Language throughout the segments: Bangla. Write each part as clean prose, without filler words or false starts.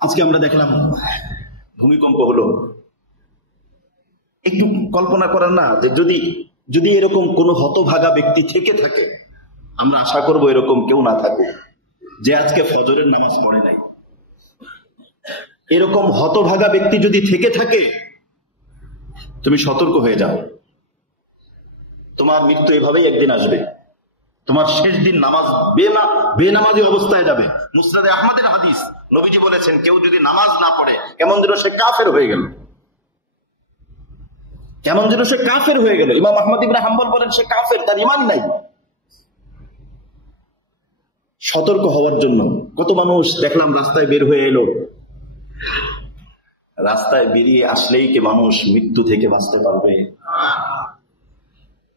আজকে আমরা দেখলাম ভূমিকম্প হলো। একটু কল্পনা করার না যে যদি এরকম কোনো হতভাগা ব্যক্তি থেকে থাকে, আমরা আশা করব এরকম কেউ না থাকুক যে আজকে ফজরের নামাজ পড়ে নাই। এরকম হতভাগা ব্যক্তি যদি থেকে থাকে, তুমি সতর্ক হয়ে যাও। তোমার মৃত্যু এভাবেই একদিন আসবে। তোমার শেষ দিন নামাজ বেনামাজি অবস্থায় যাবে। মুসনাদে আহমদের হাদিস, নবীজি বলেছেন কেউ যদি নামাজ না পড়ে কেমন যেন সে কাফের হয়ে গেল, কেমন যেন সে কাফের হয়ে গেল। ইমাম আহমদ ইবনে হাম্বল বলেন সে কাফের, তার ঈমান নাই। সতর্ক হওয়ার জন্য কত মানুষ দেখলাম রাস্তায় বের হয়ে এলো। রাস্তায় বেরিয়ে আসলেই কি মানুষ মৃত্যু থেকে বাঁচতে পারবে?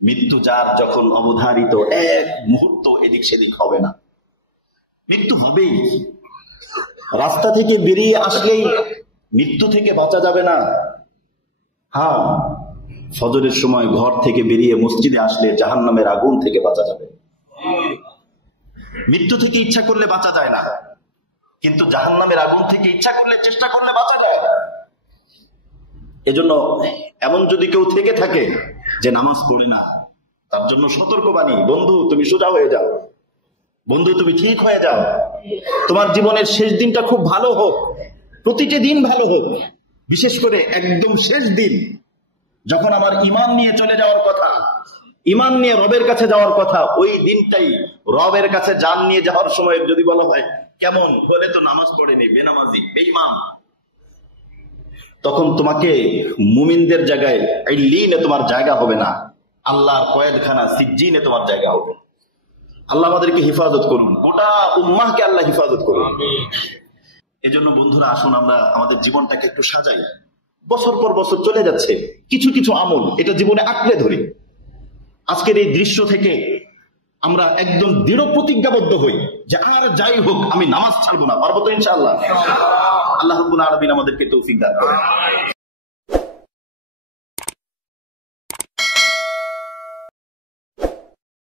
মৃত্যু যার যখন অবধারিত, এক মুহূর্ত এদিক সেদিক হবে না, মৃত্যু হবেই। রাস্তা থেকে বেরিয়ে আসলেই মৃত্যু থেকে বাঁচা যাবে না। হ্যাঁ, ফজরের সময় ঘর থেকে বেরিয়ে মসজিদে আসলে জাহান্নামের আগুন থেকে বাঁচা যাবে। মৃত্যু থেকে ইচ্ছা করলে বাঁচা যায় না, কিন্তু জাহান্নামের আগুন থেকে ইচ্ছা করলে, চেষ্টা করলে বাঁচা যায়। এজন্য এমন যদি কেউ থেকে থাকে যে নামাজ পড়ে না, তার জন্য সতর্কবাণী, বন্ধু তুমি সোজা হয়ে যাও, বন্ধু তুমি ঠিক হয়ে যাও। তোমার জীবনের শেষ দিনটা খুব ভালো হোক, প্রতিটি দিন ভালো হোক, বিশেষ করে একদম শেষ দিন যখন আমার ঈমান নিয়ে চলে যাওয়ার কথা, ঈমান নিয়ে রবের কাছে যাওয়ার কথা, ওই দিনটাই রবের কাছে জান নিয়ে যাওয়ার সময় যদি বলা হয় কেমন হলে তো নামাজ পড়েনি, বেনামাজি, বেঈমান, তখন তোমাকে মুমিনদের জায়গায় ইল্লিনে তোমার জায়গা হবে না, আল্লাহর কয়েদখানা সিজ্জিনে তোমার জায়গা হবে। আল্লাহ আমাদেরকে হেফাজত করুন, গোটা উম্মাহকে আল্লাহ হেফাজত করুন। এজন্য বন্ধুরা আসুন আমরা আমাদের জীবনটাকে একটু সাজাই। বছর পর বছর চলে যাচ্ছে, কিছু কিছু আমল এটা জীবনে আঁকড়ে ধরি। আজকের এই দৃশ্য থেকে আমরা একদম দৃঢ় প্রতিজ্ঞাবদ্ধ হই যে আর যাই হোক আমি নামাজ ছাড়বো না। পারবো তো ইনশাআল্লাহ? আল্লাহ রাব্বুল আলামিন আমাদেরকে তৌফিক দান করেন।